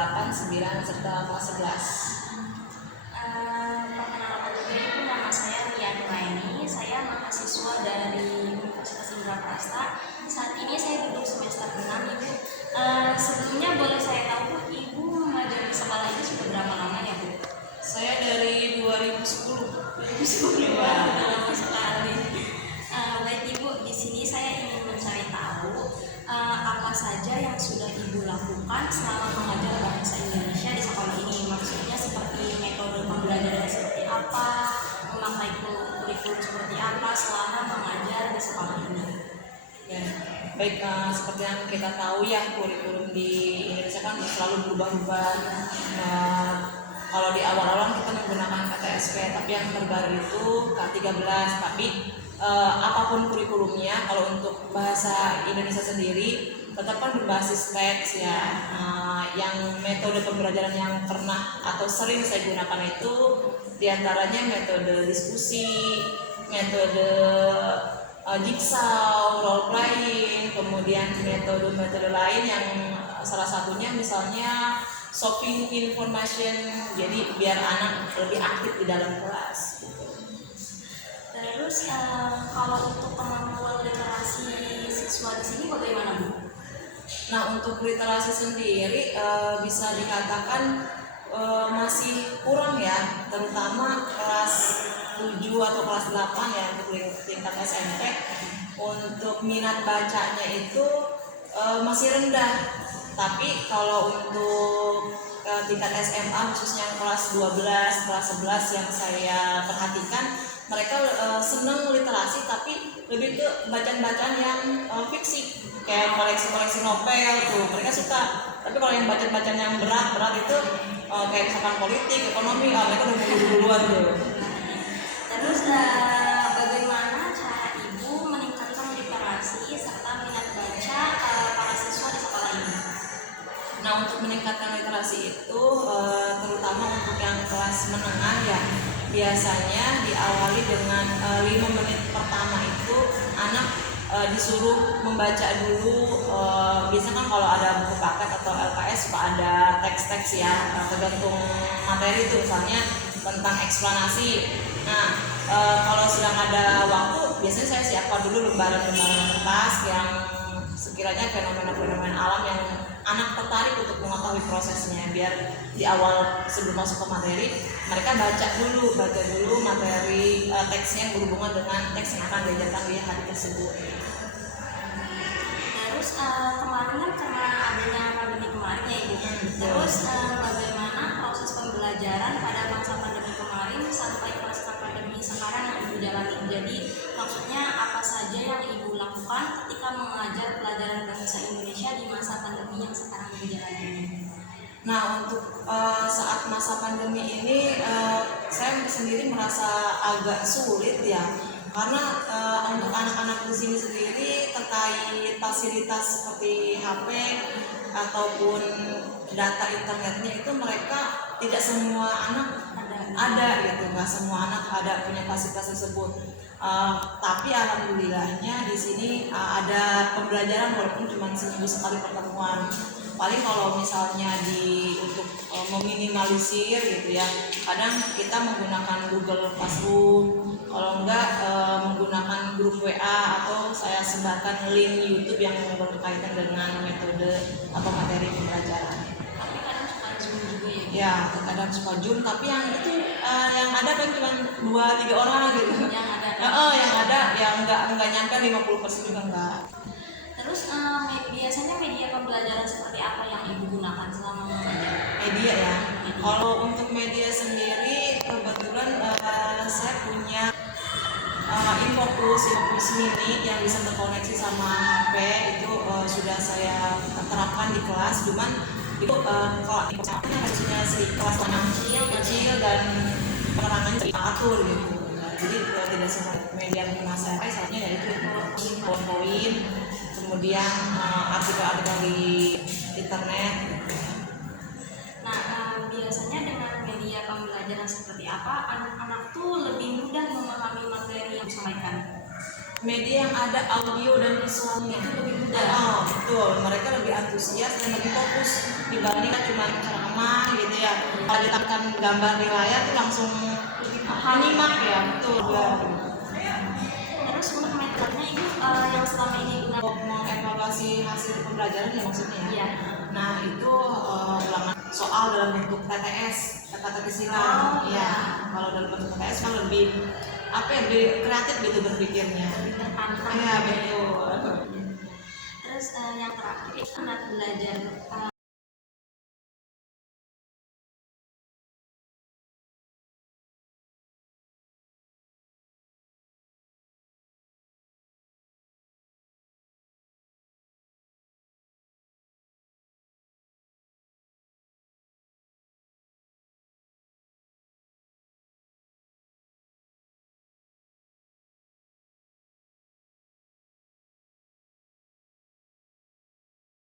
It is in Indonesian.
8, 9, serta kelas 11. Perkenalkan juga Ibu, nama saya Lia Nuraini. Saya mahasiswa dari Universitas Indraprasta. Saat ini saya duduk semester 6, Ibu. Sebelumnya boleh saya tahu Bu, Ibu mengajar di sekolah ini sudah berapa lama ya Bu? Saya dari 2010. 2010 ya, udah lama sekali. Baik Ibu, di sini saya ingin mencari tahu apa saja yang sudah Ibu lakukan selama mengajar bahasa Indonesia di sekolah ini. Maksudnya seperti metode pembelajaran seperti apa, memakai kurikulum seperti apa selama mengajar di sekolah ini. Ya, baik, seperti yang kita tahu ya, kurikulum di Indonesia kan selalu berubah-ubah. Kalau di awal-awal kita menggunakan KTSP, tapi yang terbaru itu K13. Tapi apapun kurikulumnya, kalau untuk bahasa Indonesia sendiri tetap kan berbasis teks ya. Yang metode pembelajaran yang pernah atau sering saya gunakan itu diantaranya metode diskusi, metode jigsaw, role playing, kemudian metode-metode lain yang salah satunya misalnya shopping information, jadi biar anak lebih aktif di dalam kelas gitu. Terus kalau untuk kemampuan literasi siswa di sini bagaimana Bu? Nah, untuk literasi sendiri bisa dikatakan masih kurang ya, terutama kelas 7 atau kelas 8 ya, untuk tingkat SMP. Untuk minat bacanya itu masih rendah. Tapi kalau untuk tingkat SMA khususnya kelas 12, kelas 11 yang saya perhatikan, mereka senang literasi tapi lebih ke bacaan-bacaan yang fiksi, kayak koleksi-koleksi novel tuh mereka suka. Tapi kalau yang bacaan-bacaan yang berat itu kayak misalkan politik, ekonomi, mereka udah mulai duluan tuh. Terus bagaimana cara Ibu meningkatkan literasi serta minat baca para siswa di sekolah ini? Nah, untuk meningkatkan literasi itu terutama untuk yang kelas menengah ya, biasanya diawali dengan 5 menit pertama itu anak disuruh membaca dulu. Biasanya kan kalau ada buku paket atau LKS suka ada teks-teks ya, tergantung materi itu, misalnya tentang eksplanasi. Nah, kalau sedang ada waktu biasanya saya siapkan dulu lembaran-lembaran kertas yang sekiranya fenomena-fenomena alam yang anak tertarik untuk mengetahui prosesnya, biar di awal sebelum masuk ke materi mereka baca dulu materi teksnya yang berhubungan dengan teks yang akan diajarkan di hari tersebut. Terus kemarin kan karena adanya pandemi kemarin ya Ibu. Terus bagaimana proses pembelajaran pada masa pandemi kemarin sampai pasca pandemi sekarang yang Ibu jalani? Jadi maksudnya apa saja yang Ibu lakukan ketika mengajar pelajaran bahasa Indonesia di masa pandemi yang sekarang Ibu jalani ini? Nah, untuk saat masa pandemi ini saya sendiri merasa agak sulit ya, karena untuk anak-anak di sini sendiri terkait fasilitas seperti HP ataupun data internetnya itu mereka tidak semua anak ada gitu, nggak semua anak ada punya fasilitas tersebut. Tapi alhamdulillahnya di sini ada pembelajaran walaupun cuma seminggu sekali pertemuan. Paling kalau misalnya untuk meminimalisir gitu ya, kadang kita menggunakan Google Classroom, kalau enggak menggunakan grup WA, atau saya sebarkan link YouTube yang berkaitan dengan metode atau materi pembelajaran. Tapi kadang suka Zoom juga ya? Ya, terkadang suka Zoom, tapi yang itu yang ada kan cuma 2-3 orang gitu. Yang ada. Yang ada yang enggak nyampe 50% juga enggak. Terus biasanya media pembelajaran seperti apa yang Ibu gunakan selama mengajar? Media ya. Kalau untuk media sendiri kebetulan saya punya Infocus Mini yang bisa terkoneksi sama HP, itu sudah saya terapkan di kelas. Cuman itu kalau harusnya kelas anak kecil dan penerangannya diatur gitu. Jadi tidak semua media yang pernah saya pakai, salahnya yaitu PowerPoint, kemudian artikel-artikel di internet. Nah, biasanya dengan media pembelajaran seperti apa anak-anak tuh lebih mudah memahami materi yang disampaikan? Media yang ada audio dan visualnya Itu lebih mudah. Betul, mereka lebih antusias dan lebih fokus dibanding cuma ceramah gitu ya. Kalau ditampilkan gambar di layar tuh langsung menyimak ya, betul. Terus untuk metodenya ibu yang selama ini digunakan Untuk mengevaluasi hasil pembelajaran ya maksudnya ya. ya. Nah itu ulangan soal dalam bentuk TTS, teka-teki silang. Ya, kalau dalam bentuk TTS kan lebih apa ya, lebih kreatif gitu berpikirnya. Tertantang. Iya betul. Terus yang terakhir itu anak belajar